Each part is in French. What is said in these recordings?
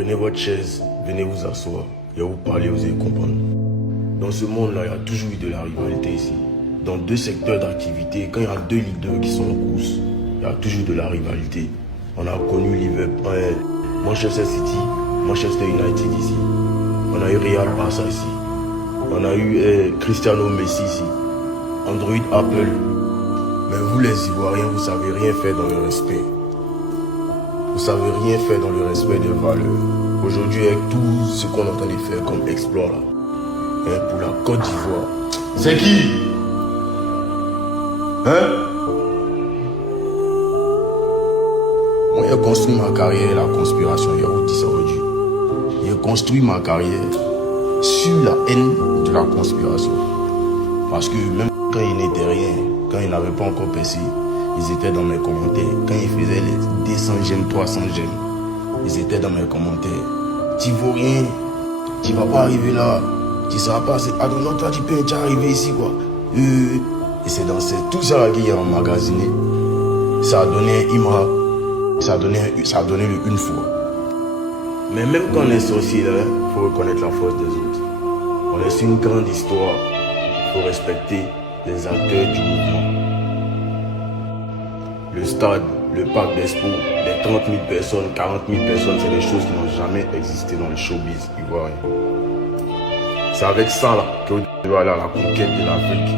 Prenez votre chaise, venez vous asseoir. Et vous parler, vous allez comprendre. Dans ce monde-là, il y a toujours eu de la rivalité ici. Dans deux secteurs d'activité, quand il y a deux leaders qui sont en course, il y a toujours de la rivalité. On a connu Liverpool, Manchester City, Manchester United ici. On a eu Real Barça ici. On a eu Cristiano Messi ici. Android Apple. Mais vous les Ivoiriens, vous savez rien faire dans le respect. Vous savez rien faire dans le respect des valeurs. Aujourd'hui, avec tout ce qu'on est en train de faire comme exploit là, pour la Côte d'Ivoire. C'est qui? Moi, j'ai construit ma carrière, la conspiration, il y a où ça aujourd'hui. J'ai construit ma carrière sur la haine de la conspiration. Parce que même quand ils n'étaient rien, quand ils n'avaient pas encore percé, ils étaient dans mes commentaires. Quand ils faisaient les 200 j'aime, 300 j'aime, ils étaient dans mes commentaires. Tu vaux rien, tu vas pas arriver là, tu seras pas assez. Ah non, toi tu peux déjà arriver ici quoi. Et c'est dans tout ça là qui est emmagasiné. Ça a donné un Imra, ça a donné le une fois. Mais même quand on est sorcier là, il faut reconnaître la force des autres. On est sur une grande histoire, il faut respecter les acteurs du mouvement. Le stade, le parc d'Expo, les 30 000 personnes, 40 000 personnes, c'est des choses qui n'ont jamais existé dans le showbiz ivoirien. C'est avec ça là qu'on doit aller à la conquête de l'Afrique,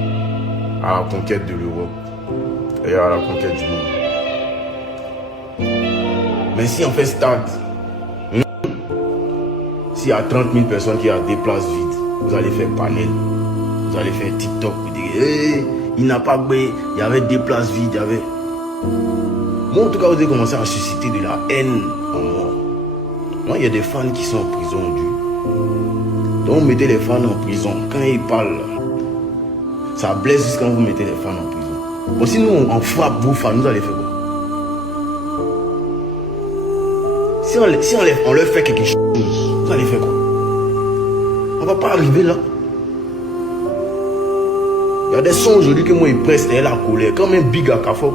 à la conquête de l'Europe et à la conquête du monde. Mais si on fait stade, s'il y a 30 000 personnes qui ont des places vides, vous allez faire panel, vous allez faire TikTok, vous direz, hey, il n'a pas oublié, il y avait des places vides, il y avait... Moi, en tout cas, vous avez commencé à susciter de la haine en moi. Moi, il y a des fans qui sont en prison aujourd'hui. Donc, vous mettez les fans en prison. Quand ils parlent, ça blesse juste quand vous mettez les fans en prison. Bon, si nous, on frappe vos fans, vous allez faire quoi? Si on leur fait quelque chose, vous allez faire quoi? On va pas arriver là. Il y a des sons aujourd'hui que moi, ils pressent derrière la colère. Quand même, Big à Kafok,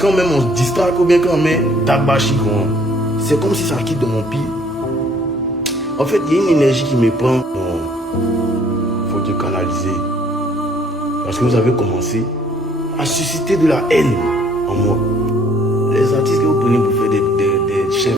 quand même on se distrait ou bien quand même Tabachi, c'est comme si ça quitte de mon pied. En fait, il y a une énergie qui me prend. Il faut te canaliser. Parce que vous avez commencé à susciter de la haine en moi. Les artistes que vous prenez pour faire des chefs